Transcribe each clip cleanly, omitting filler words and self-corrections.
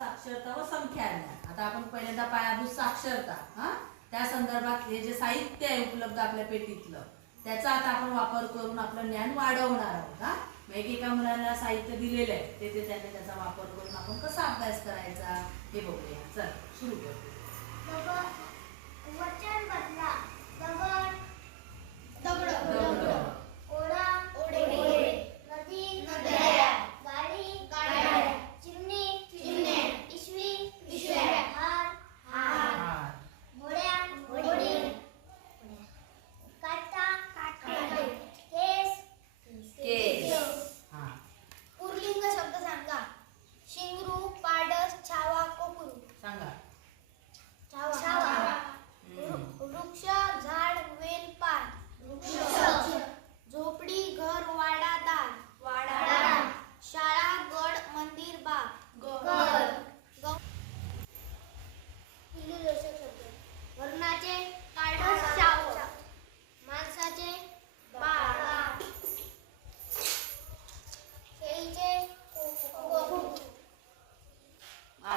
साक्षरता व संख्याज्ञान. आता आपण पहिल्यांदा पायाभूत साक्षरता त्या संदर्भात हे जे साहित्य आहे उपलब्ध आपल्या पेटीतलं त्याचा आता आपण वापर करून आपलं ज्ञान वाढवणार आहोत. एकेका मुलाला साहित्य दिलेलं आहे ते त्यांनी त्याचा वापर करून आपण कसा अभ्यास करायचा हे बघूया. चल सुरू करू. वचन बदला. दगड दगड ओढा ओढे नदी नद्या गाडी गाड्या चिमणी चिमण्या पिशवी पिशव्या हार हार घोड्या घोडी काटा काटे केस केस. पुल्लिंग शब्द सांगा. शिंगरू पाडस छावा कोकरू. सांगा. छावा वृक्ष झाड वेल पान. झोपडी घर वाडा दार. शाळा गड मंदिर बाग. वर्णाचे काढस शाव. माणसाचे बाळ. शेळीचे कोकरू.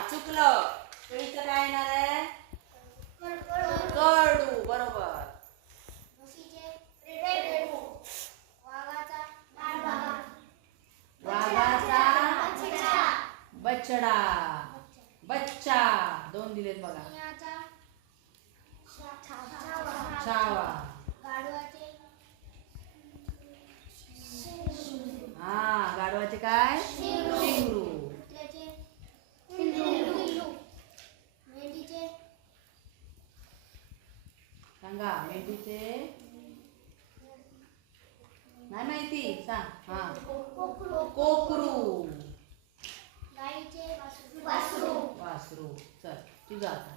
चुकलं. शेळीचं काय येणार आहे? कडू. बरोबर. म्हशीचे रेडू. वाघाचा बछडा. बच्चा. दोन दिलेत बघा. सिंहाचा छावा. गाढवाचे गाढवाचे काय? शिंगरू. कुत्र्याचे पिल्लू. मेंढीचे सांगा. मेंढीचे नाही माहिती सांग. कोकरू. गाईचे वासरू. वासरू. चल तुझा आता.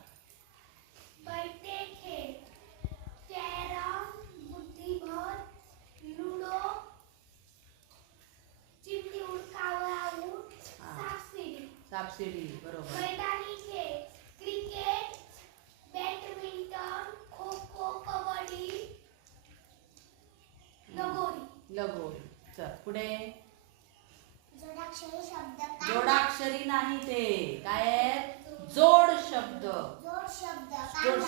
बैठे खेळ. कॅरम बुद्धिबळ लुडो चिमणी उड कावळा उड सापशिडी. सापशिडी. बरोबर. मैदानी खेळ. क्रिकेट बॅडमिंटन खो खो कबड्डी लगोरी. चल पुढे. जोडाक्षरी शब्द जोडाक्षरी नाही ते काय आहे? जोड शब्द. जोड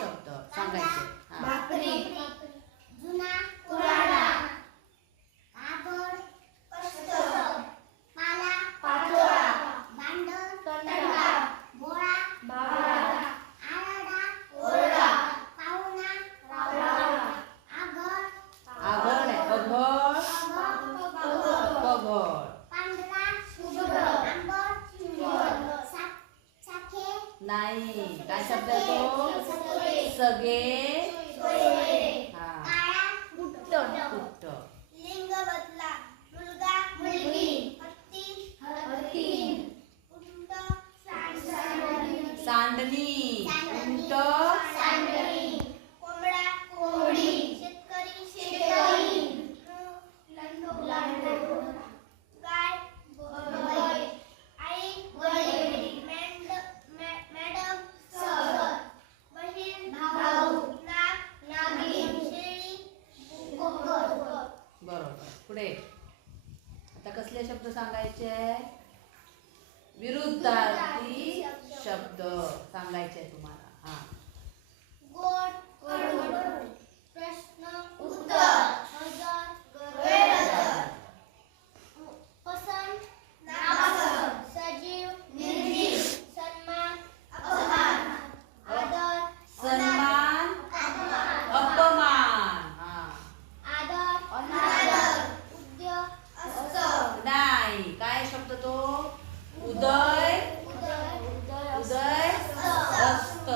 शब्द सांगायचे. भाकरी जुना पुराणा. कापड कष्ट. पाला पाचोळा. भांडण तंडा. बोळा भावडा. आरडा ओरडा. पाहुणा रावळा. आघड आघड आहे. पघड. पघड. पांढरा शुभ्र. आंबट शुभ्र. साखे नाही. काय शब्द आहे तो? सगळे. काळा कुट्ट. लिंग बदला. मुलगा मुलगी. हत्ती हत्तीण. उंट सांडणी. उंट सांडणी. कोंबडा कोंबडी. शेतकरी शेतकरी. लांडोर. गाय बैल. आई बैल. Madam sir. बहीण भाऊ. नाग नागिन. शेळी बोकड. बरोबर. पुढे. आता कसले शब्द सांगायचे? विरुद्धार्थी शब्द सांगायचे तुम्हाला. गोड कडू. प्रश्न उत्तर. हजर गैरहजर. पसंत नापसंत. सजीव निर्जीव. सन्मान अपमान. आदर सन्मान अपमान. आदर अनादर. उद्य अस्त. नाही. काय शब्द तो? उदय. उदय अस्त.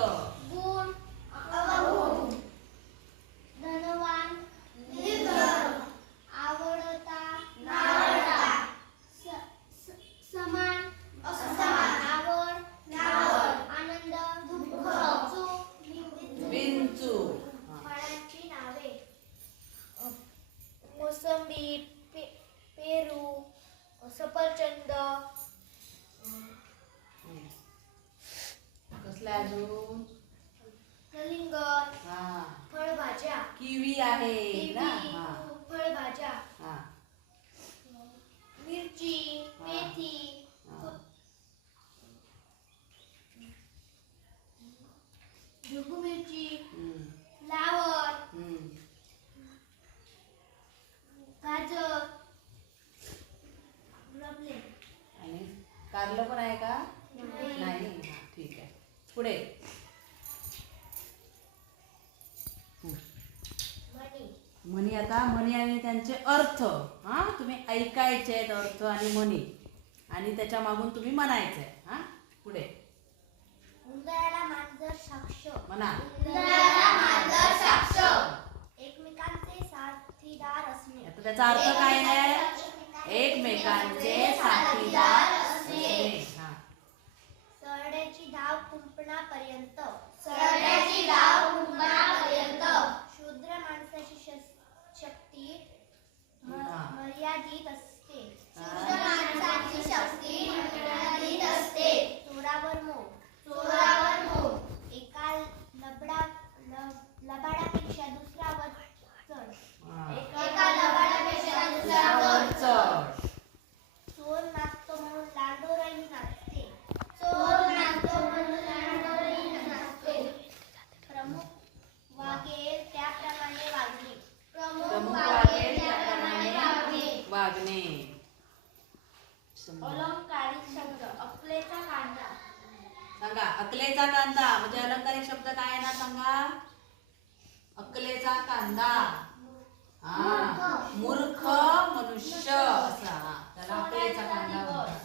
गुण अवगुण. धनवान निर्धन. आवडता नावडता. समान असमान. आवड नावड. आनंद दुःख. चूक विंचू. फळांची नावे. मोसंबी पेरू. सफरचंद. कसला अजून? कलिंगड. फळभाज्या. किवी आहे ना. फळभाज्या. हा. मिरची मेथी कारलं पण आहे का? नाही. हा, ठीक आहे. पुढे म्हणी. आता म्हणी आणि त्यांचे अर्थ हा तुम्ही ऐकायचे आहेत अर्थ आणि म्हणी आणि त्याच्या मागून तुम्ही म्हणायचंय. हा पुढे उंदराला मांजर साक्ष. म्हणा. उंदराला मांजर साक्ष. एकमेकांचे साथीदार असणे. आता त्याचा अर्थ काय आहे? एकमेकांचे साथीदार असणे. हा. सरड्याची धाव कुंपणापर्यंत. सरड्याची धाव कुंपणापर्यंत. शूद्र माणसाची शक्ती मर्यादित असते. शूद्र माणसाची शक्ती मर्यादित असते. चोरावर मोह. चोरावर मोह. एका लबाडापेक्षा दुसऱ्यावर चढ. एका लबाडापेक्षा दुसऱ्यावर चढ. चोर नाचतो म्हणून लांडोराही नाचते. चोर नाचतो म्हणून लांडोराही नाचते. प्रमुख वागेल त्याप्रमाणे वागणे. प्रमुख वागेल त्याप्रमाणे वागणे. अलंकारिक शब्द. अकलेचा कांदा. सांगा. अकलेचा कांदा म्हणजे अलंकारिक शब्द काय आहे ना सांगा. अकलेचा कांदा. हा. मूर्ख मनुष्य असा त्याला अकलेचा कांदा म्हणतात.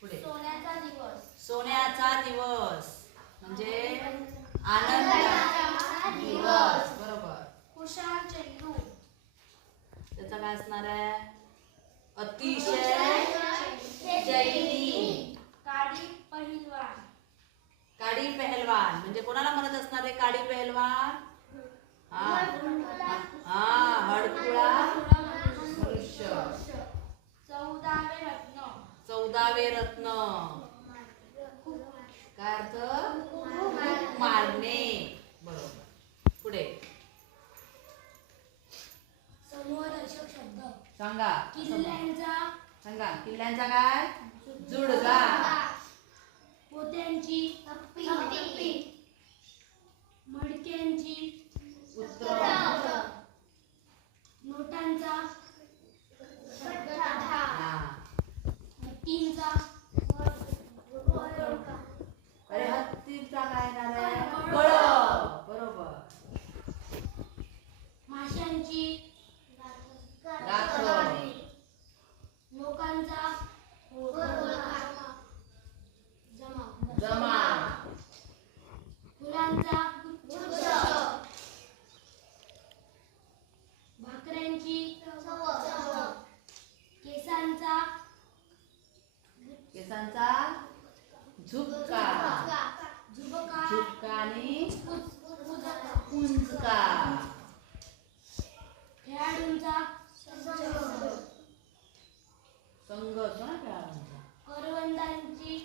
पुढे सोन्याचा दिवस. सोन्याचा दिवस म्हणजे आनंदाचा दिवस. बरोबर. कुशाल चेंडू. त्याचा काय असणार आहे? अतिशय चैनी. काडी पहिलवान. काडी पहलवान म्हणजे कोणाला म्हणत असणार आहे काडी पहलवान? हा. हा हडकुळा मनुष्य. 14वे रत्न. 14वे रत्न काय अर्थ? खूप मारणे. बरोबर. पुढे समूहदर्शक शब्द. सांगा. किल्ल्यांचा. सांगा. किल्ल्यांचा काय? जुडगा. पोत्यांची थप्पी. मडक्यांची उतरण. नोटांचा हा. हत्तींचा. अरे हत्तीचा काय येणार आहे? कळप. बरोबर. माशांची गाठोड. लोकांचा जमा. फुलांचा भाकऱ्यांची केसांचा केसांचा झुपका. झुपका आणि कुंचका. खेळाडूंचा संघ असतो ना खेळाडूंचा. करवंदांची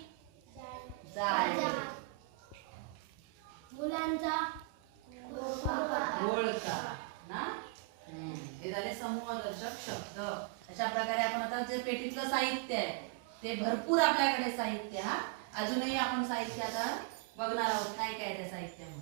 जाळी. मुलांचा गोळका ना. हे झाले समूहदर्शक शब्द. अशा प्रकारे आपण आता जे पेटीतलं साहित्य आहे ते भरपूर आपल्याकडे साहित्य. हा अजूनही आपण साहित्य आता बघणार आहोत काय काय त्या साहित्यामध्ये.